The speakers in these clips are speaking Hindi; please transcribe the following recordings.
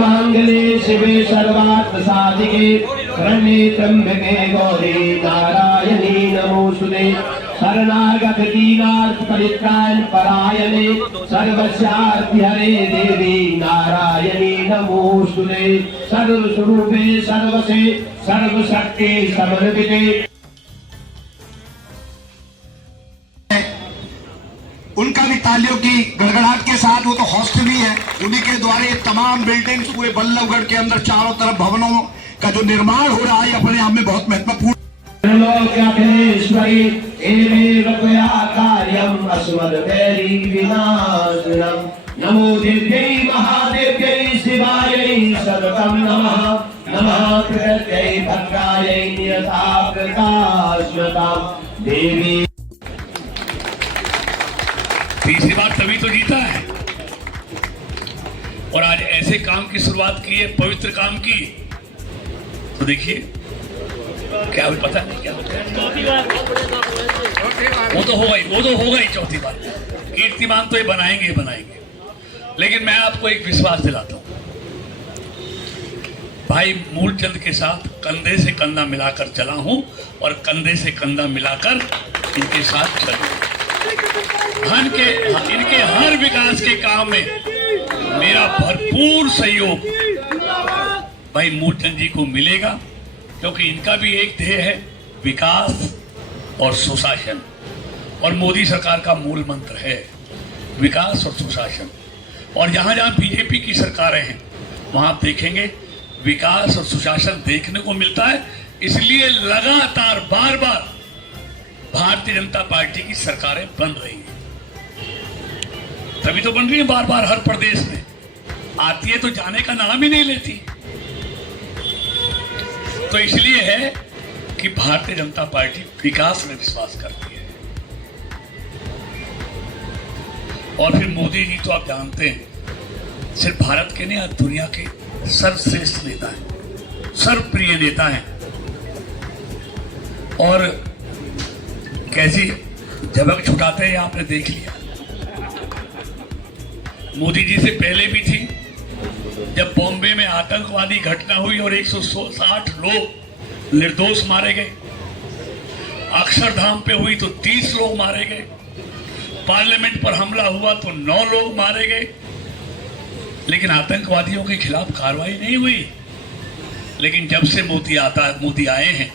मांगले शिवे सर्वार्थ साधिके शरण्ये त्र्यंबके गौरी नारायणी नमोस्तुते शरणागत दीनार्थ परित्राण परायणे सर्वस्यार्थ हरे देवी नारायणी नमोस्तुते सर्वस्वरूपे सर्वसे सर्वशक्ति समन्विते। उनका भी तालियों की गड़गड़ाहट के साथ, वो तो हॉस्टल ही है, उन्हीं के द्वारा ये तमाम बिल्डिंग्स पूरे बल्लभगढ़ के अंदर चारों तरफ भवनों का जो निर्माण हो रहा है अपने आप में बहुत महत्वपूर्ण। नमो देव्यै महादेव्यै शिवायै सर्वं नमः नमः प्रकृत्यै भद्रायै नियता प्रकाशमतां देवी। तीसरी बार तभी तो जीता है। और आज ऐसे काम की शुरुआत की है, पवित्र काम की, तो देखिए क्या पता नहीं क्या होता है। वो तो होगा ही चौथी बार। कीर्तिमान तो ये बनाएंगे। लेकिन मैं आपको एक विश्वास दिलाता हूं, भाई मूलचंद के साथ कंधे से कंधा मिलाकर चला हूं और कंधे से कंधा मिलाकर इनके साथ चलूंगा। इनके हर विकास के काम में मेरा भरपूर सहयोग भाई मूलचंद जी को मिलेगा, क्योंकि इनका भी एक ध्येय है विकास और सुशासन। और मोदी सरकार का मूल मंत्र है विकास और सुशासन। और जहां जहां बीजेपी की सरकारें हैं वहां आप देखेंगे विकास और सुशासन देखने को मिलता है। इसलिए लगातार बार बार भारतीय जनता पार्टी की सरकारें बन रही हैं। तभी तो बन रही है बार बार, हर प्रदेश में आती है तो जाने का नाम ही नहीं लेती। तो इसलिए है कि भारतीय जनता पार्टी विकास में विश्वास करती है। और फिर मोदी जी तो आप जानते हैं सिर्फ भारत के नहीं, आज दुनिया के सर्वश्रेष्ठ नेता हैं, सर्वप्रिय नेता हैं। और कैसी झपक छुटाते हैं आपने देख लिया। मोदी जी से पहले भी थी, जब बॉम्बे में आतंकवादी घटना हुई और 160 लोग निर्दोष मारे गए। अक्षरधाम पे हुई तो 30 लोग मारे गए। पार्लियामेंट पर हमला हुआ तो 9 लोग मारे गए। लेकिन आतंकवादियों के खिलाफ कार्रवाई नहीं हुई। लेकिन जब से मोदी आए हैं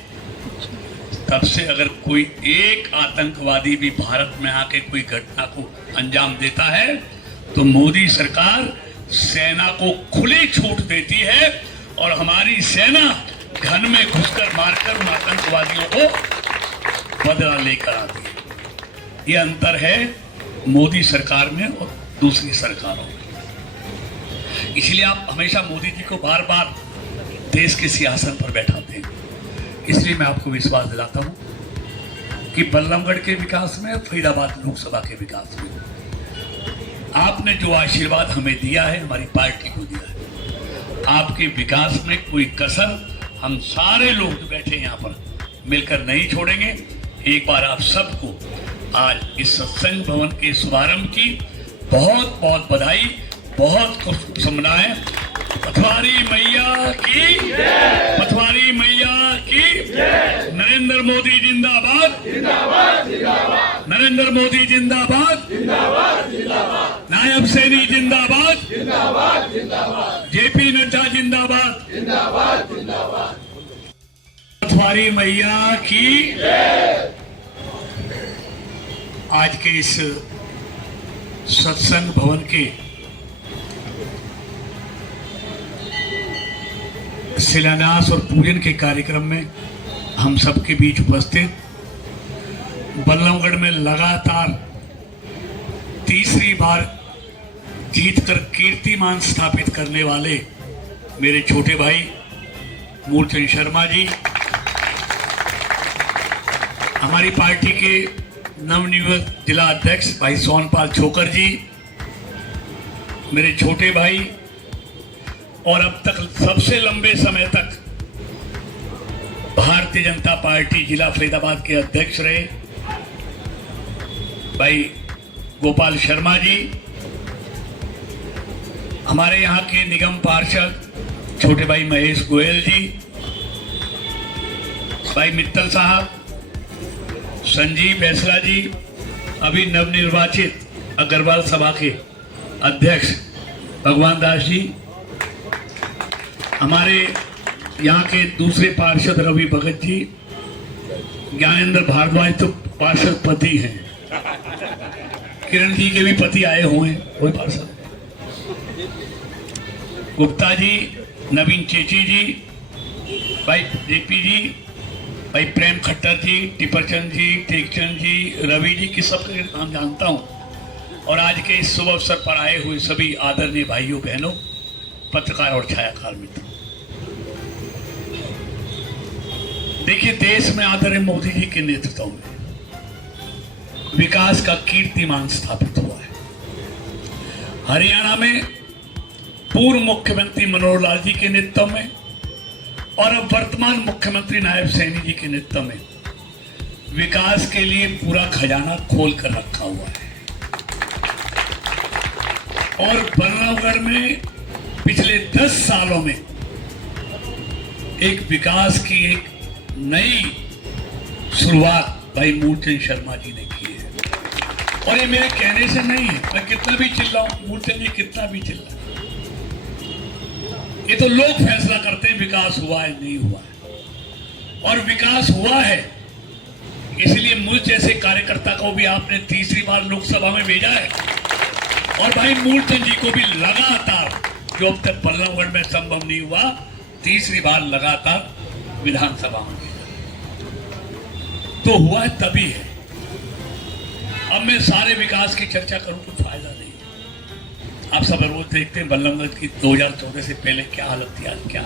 तब से अगर कोई एक आतंकवादी भी भारत में आके कोई घटना को अंजाम देता है तो मोदी सरकार सेना को खुली छूट देती है और हमारी सेना घन में घुसकर मारकर उन आतंकवादियों को बदला लेकर आती है। ये अंतर है मोदी सरकार में और दूसरी सरकारों में। इसलिए आप हमेशा मोदी जी को बार बार देश के सिंहासन पर बैठाते हैं। इसलिए मैं आपको विश्वास दिलाता हूं कि बल्लभगढ़ के विकास में, फरीदाबाद लोकसभा के विकास में आपने जो आशीर्वाद हमें दिया है, हमारी पार्टी को दिया है, आपके विकास में कोई कसर हम सारे लोग जो बैठे यहाँ पर मिलकर नहीं छोड़ेंगे। एक बार आप सबको आज इस सत्संग भवन के शुभारंभ की बहुत बहुत बधाई, बहुत शुभकामनाएं। पथवारी मैया की, पथवारी मैया की। नरेंद्र मोदी जिंदाबाद, नरेंद्र मोदी जिंदाबाद, नायब सैनी जिंदाबाद, जेपी नड्डा जिंदाबाद, पथवारी मैया की। आज के इस सत्संग भवन के शिलान्यास और पूजन के कार्यक्रम में हम सबके बीच उपस्थित बल्लभगढ़ में लगातार तीसरी बार जीतकर कीर्तिमान स्थापित करने वाले मेरे छोटे भाई मूलचंद शर्मा जी, हमारी पार्टी के नवनियुक्त जिला अध्यक्ष भाई सोनपाल छोकर जी, मेरे छोटे भाई और अब तक सबसे लंबे समय तक भारतीय जनता पार्टी जिला फरीदाबाद के अध्यक्ष रहे भाई गोपाल शर्मा जी, हमारे यहाँ के निगम पार्षद छोटे भाई महेश गोयल जी, भाई मित्तल साहब, संजीव बैसला जी, अभी नवनिर्वाचित अग्रवाल सभा के अध्यक्ष भगवान दास जी, हमारे यहाँ के दूसरे पार्षद रवि भगत जी, ज्ञानेंद्र भारद्वाज तो पार्षद पति हैं, किरण जी के भी पति आए हुए हैं, कोई पार्षद, गुप्ता जी, नवीन चेची जी, भाई जेपी जी, भाई प्रेम खट्टर जी, टिपरचंद जी, टेकचंद जी, रवि जी की सबके नाम जानता हूँ। और आज के इस शुभ अवसर पर आए हुए सभी आदरणीय भाइयों बहनों, पत्रकार और छायाकार मित्रों, देखिए देश में आदरणीय मोदी जी के नेतृत्व में विकास का कीर्तिमान स्थापित हुआ है। हरियाणा में पूर्व मुख्यमंत्री मनोहर लाल जी के नेतृत्व में और अब वर्तमान मुख्यमंत्री नायब सैनी जी के नेतृत्व में विकास के लिए पूरा खजाना खोल कर रखा हुआ है। और बलरामगढ़ में पिछले 10 सालों में एक विकास की एक नई शुरुआत भाई मूलचंद शर्मा जी ने की है। और ये मेरे कहने से नहीं है, मैं कितना भी चिल्लाऊं, मूलचंद जी कितना भी चिल्लाएं, ये तो लोग फैसला करते हैं विकास हुआ है नहीं हुआ है। और विकास हुआ है इसलिए मुझ जैसे कार्यकर्ता को भी आपने तीसरी बार लोकसभा में भेजा है, और भाई मूलचंद जी को भी लगातार, जो अब तक बलरामगढ़ में संभव नहीं हुआ, तीसरी बार लगातार विधानसभा में तो हुआ है, तभी है। अब मैं सारे विकास की चर्चा करूं तो फायदा नहीं है। आप सब रोज देखते हैं बलरामगढ़ की 2014 से पहले क्या हालत थी, आज क्या।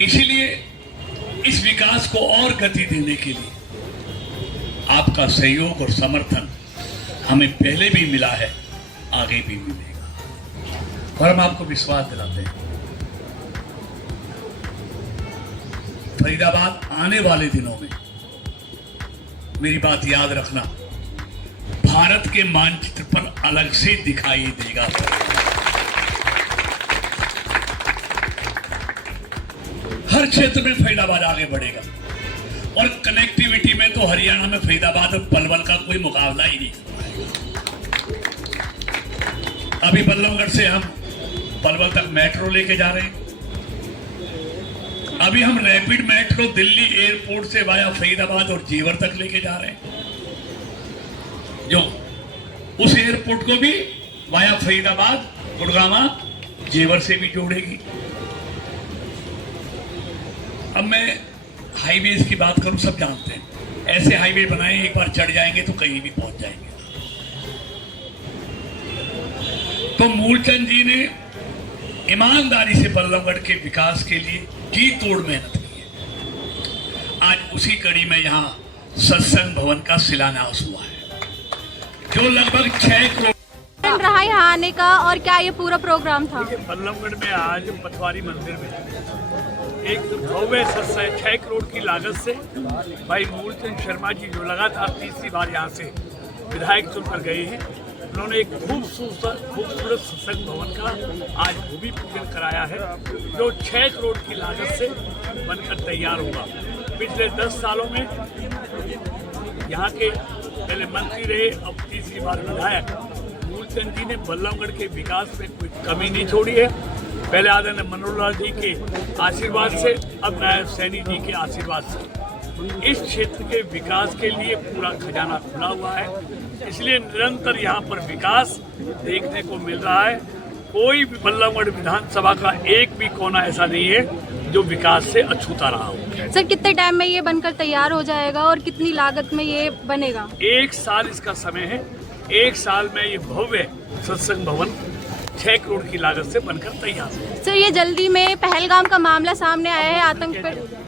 इसीलिए इस विकास को और गति देने के लिए आपका सहयोग और समर्थन हमें पहले भी मिला है, आगे भी मिलेगा। और हम आपको विश्वास दिलाते हैं फरीदाबाद आने वाले दिनों में, मेरी बात याद रखना, भारत के मानचित्र पर अलग से दिखाई देगा। हर क्षेत्र में फरीदाबाद आगे बढ़ेगा और कनेक्टिविटी में तो हरियाणा में फरीदाबाद और पलवल का कोई मुकाबला ही नहीं कर पाएगा। अभी बल्लभगढ़ से हम पलवल तक मेट्रो लेके जा रहे हैं। अभी हम रैपिड मेट्रो दिल्ली एयरपोर्ट से वाया फरीदाबाद और जेवर तक लेके जा रहे हैं, जो उस एयरपोर्ट को भी वाया फरीदाबाद, गुड़गांव, जेवर से भी जोड़ेगी। अब मैं हाईवेज की बात करूं, सब जानते हैं ऐसे हाईवे बनाए, एक बार चढ़ जाएंगे तो कहीं भी पहुंच जाएंगे। तो मूलचंद जी ने ईमानदारी से बल्लभगढ़ के विकास के लिए जी तोड़ मेहनत की है। आज उसी कड़ी में यहाँ सत्संग भवन का शिलान्यास हुआ है, जो लगभग 6 करोड़ रहा यहाँ आने का। और क्या ये पूरा प्रोग्राम था? बल्लभगढ़ में आज पथवारी मंदिर में एक भव्य सत्संग 6 करोड़ की लागत से भाई मूलचंद शर्मा जी, जो लगातार तीसरी बार यहाँ से विधायक चुनकर गए हैं, उन्होंने एक खूबसूरत सत्संग भवन का आज भूमि पूजन कराया है, जो 6 करोड़ की लागत से बनकर तैयार होगा। पिछले 10 सालों में यहाँ के पहले मंत्री रहे, अब तीसरी बार विधायक, मूलचंद जी ने बल्लभगढ़ के विकास में कोई कमी नहीं छोड़ी है। पहले आदरणीय मनोहर लाल जी के आशीर्वाद से, अब नायब सैनी जी के आशीर्वाद से इस क्षेत्र के विकास के लिए पूरा खजाना खुला हुआ है। इसलिए निरंतर यहाँ पर विकास देखने को मिल रहा है। कोई भी बल्लभगढ़ विधानसभा का एक भी कोना ऐसा नहीं है जो विकास से अछूता रहा हो। सर, कितने टाइम में ये बनकर तैयार हो जाएगा और कितनी लागत में ये बनेगा? 1 साल इसका समय है। 1 साल में ये भव्य सत्संग भवन 6 करोड़ की लागत से बनकर तैयार है। सर, ये जल्दी में पहलगाम का मामला सामने आया है, आतंक पर